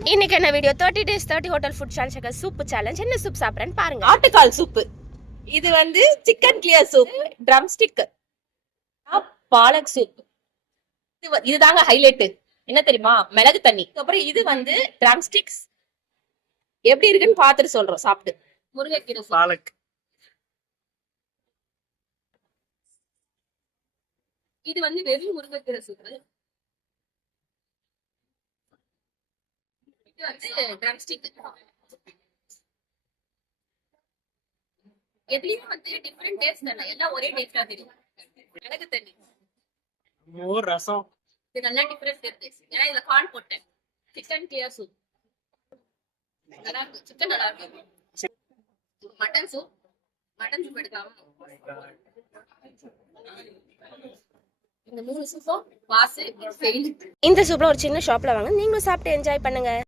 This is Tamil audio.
இன்னைக்கு என்ன video 30 days 30 hotel food challenge soup challenge. என்ன சூப் சாப்பிடுறேன்னு பாருங்க. ஆட்டுக்கால் சூப். இது வந்து chicken clear soup, drumstick, palak soup. இதுதாங்க ஹைலைட். என்ன தெரியுமா? மிளகு தண்ணி. அப்புறம் இது வந்து ட்ரம் ஸ்டிக்ஸ். எப்படி இருக்குன்னு பாத்துட்டு சொல்றோம் சாப்பிட்டு. முருங்கைக்கீரை பாலக். இது வந்து வெறும் முருங்கைக்கீரை சூப். இது வந்து ட்ரம் ஸ்டிக். எதுலயுமே வந்து டிஃபரெண்ட் டேஸ்ட் இல்ல, எல்லாம் ஒரே டேஸ்டா தெரியும். மிளகு தண்ணி, மோர், ரசம். இது நல்லா டிஃபரெண்ட் இருக்கு. ஏன்னா இதுல கார்ன் போட்டேன். சிக்கன் கிளியர் சூப் நல்லா இருக்கு. சிக்கன் நல்லா இருக்கு. Mutton soup. மட்டன் சூப் எடுக்கலாம். இந்த 3 சூப்பும் வாசு ஃபெயில். இந்த சூப்ல ஒரு சின்ன ஷாப்ல வாங்க, நீங்களும் சாப்பிட்டு என்ஜாய் பண்ணுங்க.